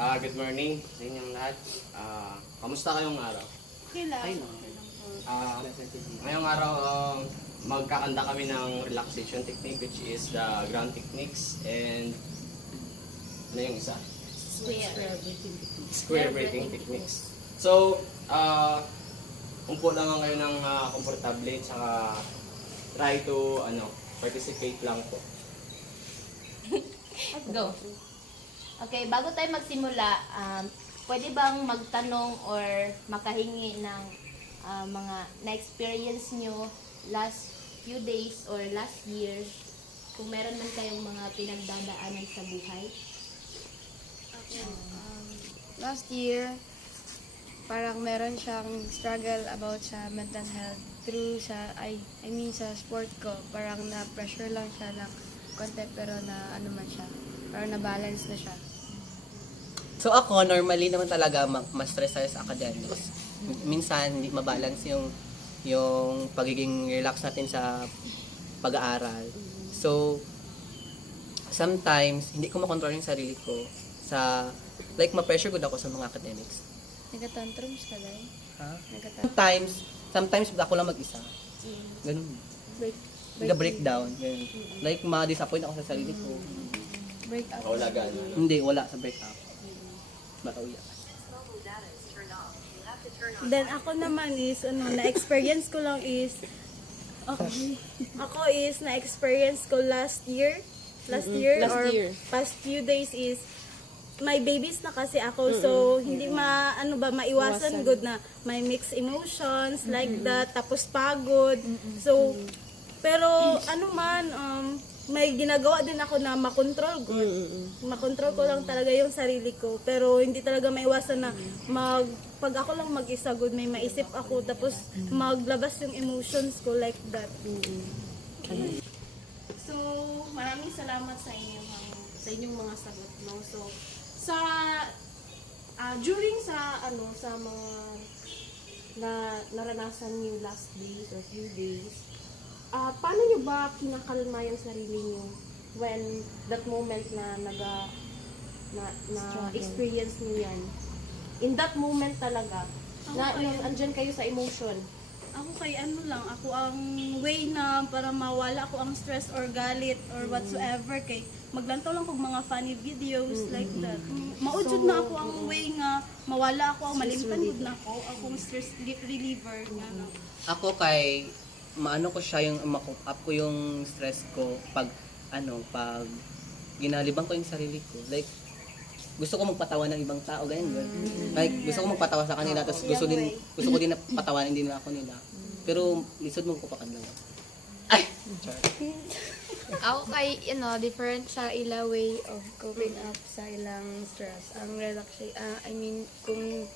Good morning sa inyong lahat. Kamusta kayong araw? Okay lang. Ay, no. Ngayong araw, magkakanda kami ng relaxation technique which is the ground techniques and ano yung isa? Square breathing techniques. So, umpo lang kayo ng komportable tsaka try to participate lang po. Go. Okay, bago tayo magsimula, pwede bang magtanong or makahingi ng mga na-experience nyo last few days or last year, kung meron man kayong mga pinagdadaanan sa buhay? Last year, parang meron siyang struggle about sa mental health through sa, sa sport ko. Parang na-pressure lang siya ng konti pero na ano man siya. Parang na-balance na siya. So ako, normally naman talaga ma-stress tayo sa academics. Minsan, hindi mabalance yung pagiging relax natin sa pag-aaral. So, sometimes, hindi ko makontrol yung sarili ko sa, like, ma-pressure good ako sa mga academics. Nagatantrums ka dahil? Ha? Nagatantrums. Sometimes ako lang mag-isa. Ganun. Nag-breakdown. Ganun. Like, ma-disappoint ako sa sarili ko. Break up. Wala gano'n. Hindi, wala sa break-up. Matauya. Then ako naman is, na-experience ko lang is, ako is na-experience ko last year or past few days is, may babies na kasi ako, so hindi maiwasan good na may mixed emotions like that, tapos pagod. So, pero may ginagawa din ako na makontrol good. Makontrol ko lang talaga yung sarili ko. Pero hindi talaga maiwasan na pag ako lang mag-isa good, may maisip ako. Tapos maglabas yung emotions ko like that. So, maraming salamat sa inyong mga sagot, no? So, during sa mga naranasan niyo last days or few days, paano nyo ba kinakalma yung sarili nyo when that moment na experience nyo yan? In that moment talaga, andyan kayo sa emotion. Ako ako ang way na para mawala ko ang stress or galit or whatsoever kay maglantaw lang kog mga funny videos like that. Maujud na ako ang way nga mawala ako, malimtan gud na ako, akong stress reliever nga. Ako kay maano ko siya yung ma-cope up ko yung stress ko pag ginalibang ko yung sarili ko. Like gusto ko magpatawa ng ibang tao, ganyan. Like gusto ko magpatawa sa kanila tapos gusto ko din na patawanin din ako nila. Pero lisod mo ko pa kanila. Ay. Ako kay, different sa ila way of coping up sa ilang stress. Ang kung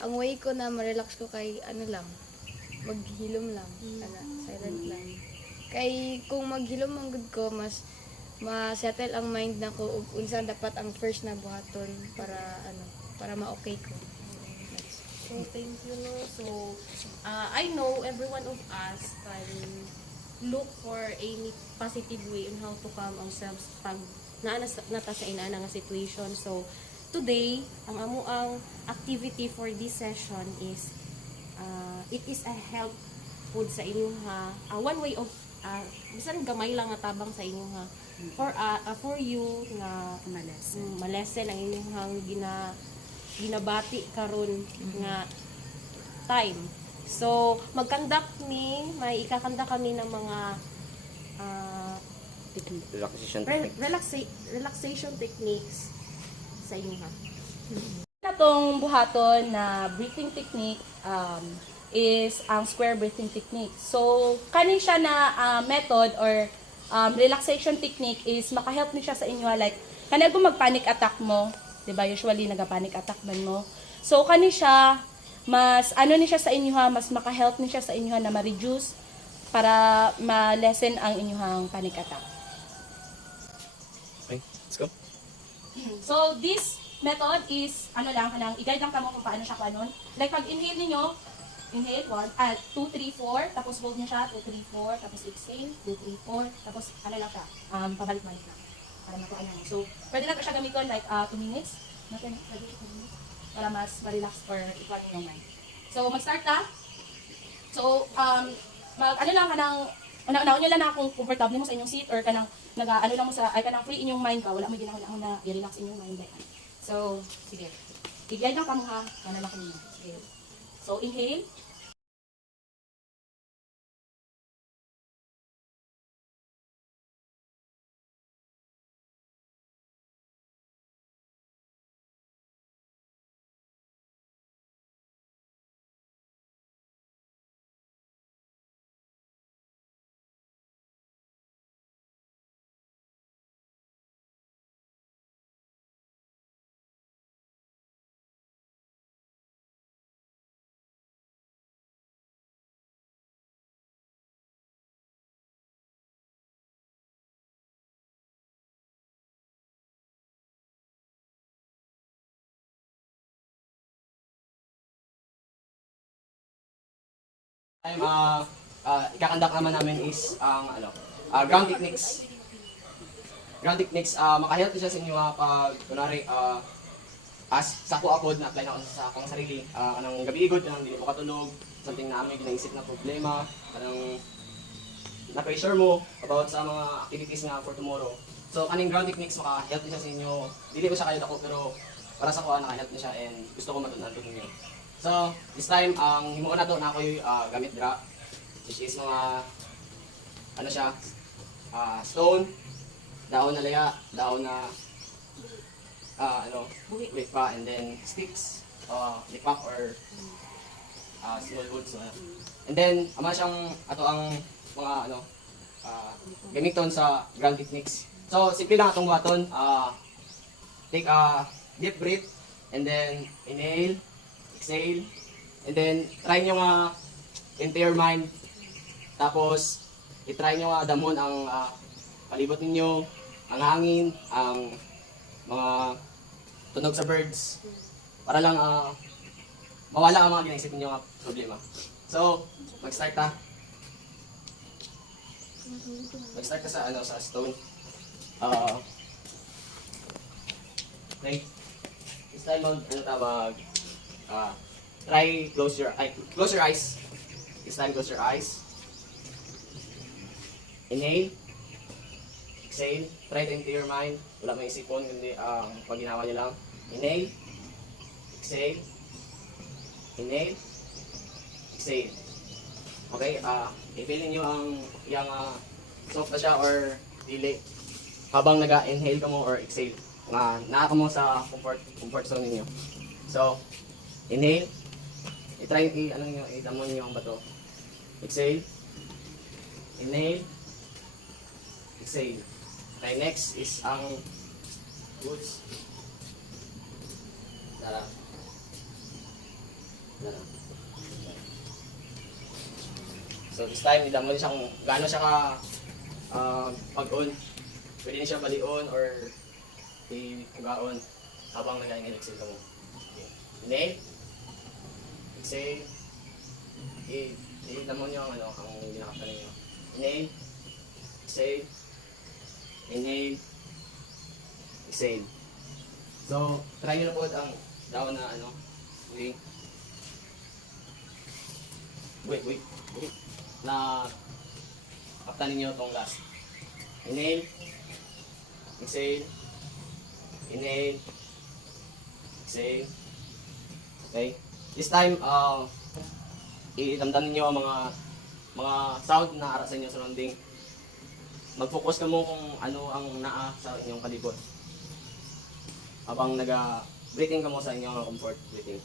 ang way ko na ma-relax ko kay maghilom lang, silent lang. Kay kung maghilom ang good ko, mas ma-settle ang mind na ko ug unsa dapat ang first na buhaton para ma-okay ko. So, thank you, no? So, I know every one of us can look for any positive way on how to calm ourselves pag nata sa inana nga situation. So, today, ang activity for this session is it is a help food sa inyo ha. One way of bisan gamay lang nga tabang sa inyo ha. For you nga malesen ang inyong ginabati karon nga time. So may ikakanda kami ng mga relaxation techniques sa inyo ha. Itong buhaton na breathing technique is ang square breathing technique. So, kani siya na method or relaxation technique is makahelp ni siya sa inyo. Like, kani kung mag-panic attack mo, diba? Usually, nag-panic attack man mo. So, kani siya, mas ni siya sa inyo ha, mas makahelp ni siya sa inyo na ma-reduce para ma-lessen ang inyong panic attack. Okay, let's go. So, this method is, i-guide lang kamo kung paano siya kanon. Like, pag inhale ninyo, inhale, 2, 3, 4, tapos hold niya siya, 2, 3, 4, tapos exhale, 2, 3, 4, tapos pabalik-balik lang, para matuan niya. So, pwede lang siya gamiton like 2 minutes, natin para mas ma-relax or i-calm yung mind. So, mag-start ka. So, ano lang ka ng, unaon nyo lang na kung comfortable mo sa inyong seat or kanang, ano lang mo sa, ay kanang free inyong mind ka, wala mo ginahon na i-relax inyong mind. Like. So, sige. I-guide lang ka mo ha, kana lang kanina. Sige. So, inhale. Time, ikakandak naman namin is ang ground techniques. Ground techniques, makahelp siya sa inyo pag, kunwari, as sa ako na apply na ako sa akong sarili, kanang gabi igod, kanang dili ko katulog, something na amin ginaisip na problema, kanang na-pressure mo about sa mga activities nga for tomorrow. So, kaning ground techniques, makahelp siya sa inyo. Dili ko siya kayo dako, pero para sa ko, nakahelp na siya and gusto ko matunan to ninyo. So, this time, ang himuon na to na ako yung gamit dra, which is mga, ano siya, stone, daon na laya, daon na, buhik pa, and then sticks, lipak or small wood. So, and then, ama siyang, ato ang mga, gamiton sa ground techniques. So, simple lang itong buhaton, take a deep breath, and then inhale, exhale, and then try nyo nga into your mind, tapos itry nyo nga damon ang palibot ninyo, ang hangin, ang mga tunog sa birds, para lang mawala ang mga ginaisip ninyo nga problema. So, mag-start ka. Mag-start ka sa, sa stone. Okay. This time, try close your eyes. This time, close your eyes. Inhale. Exhale. Try to empty your mind. Wala may isipon, kundi pag ginawa nyo lang. Inhale. Exhale. Inhale. Exhale. Okay, i-feel niyo ang yung soft na siya or dili habang naga-inhale ka mo or exhale. Naa ka mo sa comfort zone niyo. So, inhale. I-try i-damon niyo ang bato. Exhale. Inhale. Exhale. Okay, next is ang roots. Dara. Dara. So this time, idamon siya kung gaano siya ka pag-on. Pwede niya siya balion or i-gaon habang nag-exhale ka mo. Okay. Inhale. Exhale. I-damon niyo ang ginakapta ninyo. Inhale. Exhale. Inhale. Exhale. So, try nyo na po ang daw na wait. Na kapta ninyo itong last. Inhale. Exhale. Inhale. Exhale. Okay. This time, i-damdam ninyo ang mga sound na ara sa inyo surrounding. Mag-focus ka mo kung ano ang naa sa inyong palibot. Habang breathing ka mo sa inyong comfort breathing.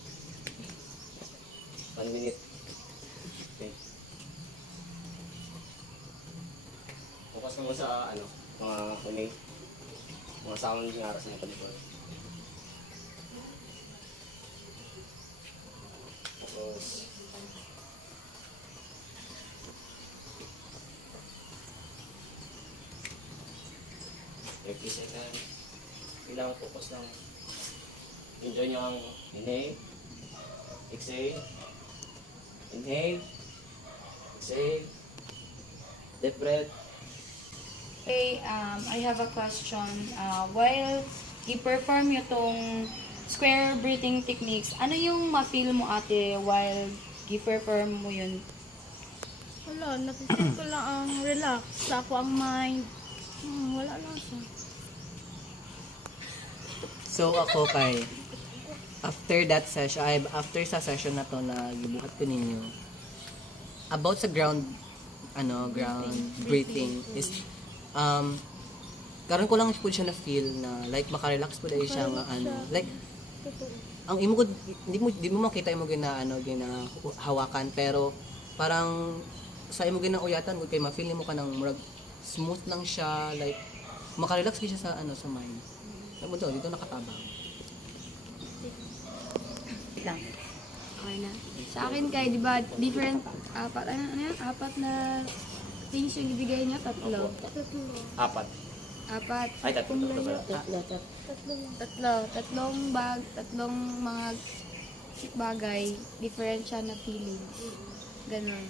1 minute. Okay. Focus ka mo sa mga huni. Mga sound na ara sa inyong palibot. Tapos, every second, kailangan focus lang. Enjoy nyo ang inhale, exhale, inhale, exhale, deep breath. Okay, I have a question. While i-perform yung tong square breathing techniques, ano yung ma-feel mo ate while gi-perform mo yun? Wala, nafe-feel ko lang ang relax sa ako ang mind. Wala lang siya. So ako kay after sa session na to na gibuhat ko ninyo about sa ground breathing is karon ko lang po siya na feel na like makarelax po dahil siya nga like ang imo ko di mo makita imo gina hawakan pero parang sa imo ginauyatan mo kay ma-feel nimo kanang murag smooth lang siya like makarelax gyud siya sa mind. Mo dito nakatabang. Okay na. Sa akin kay, di ba, apat na things yung ibigay niya, tatlo. Apat. Apat. Ay, tatlo pala. Tatlong mga bagay, different siya na feeling. Ganon.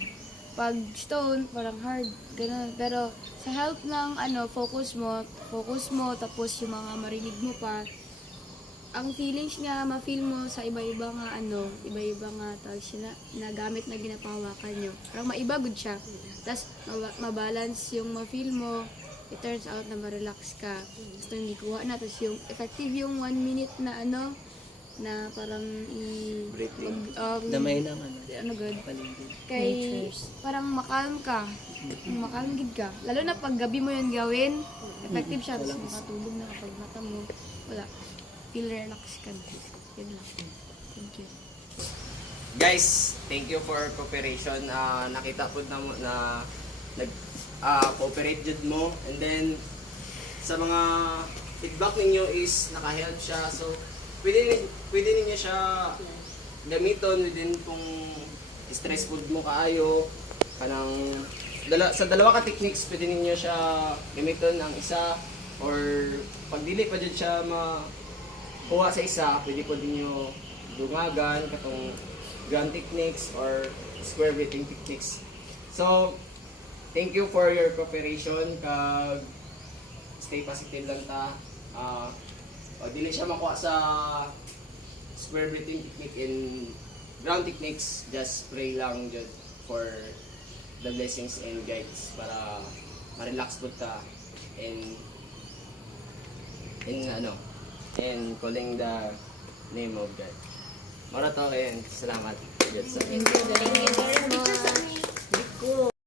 Pag stone, parang hard, ganon. Pero sa help ng focus mo, tapos yung mga marinig mo pa, ang feelings niya, ma-feel mo sa iba-iba nga tawag siya na gamit na ginapahawakan nyo. Parang maiba good siya. Tapos mabalance yung ma-feel mo, it turns out na ma-relax ka. Tapos hindi kuha na. Tapos yung effective yung 1 minute na na parang Breathing. Damay ng good. paligid. Kay parang makalm ka. Makalm gid ka. Lalo na pag gabi mo yun gawin, effective siya. Tapos makatulog na kapag mata mo. Wala. Feel relax ka na. Yun lang. Thank you. Guys, thank you for cooperation. Nakita po na nag-cooperate jud mo. And then, sa mga feedback ninyo is naka-help siya. So, pwede ninyo siya gamiton within kung stressful mo kaayo. Sa dalawa ka techniques, pwede ninyo siya gamiton ang isa. Or, pag dili pa dyan siya kuha sa isa, pwede po din nyo dungagan, katong ground techniques or square breathing techniques. So, thank you for your cooperation. Stay positive lang ta. O dili siya makuha sa square breathing technique in ground techniques, just pray lang just for the blessings and guides para ma-relax po ta and calling the name of God. Mara to kayo. Salamat. Thank you very much.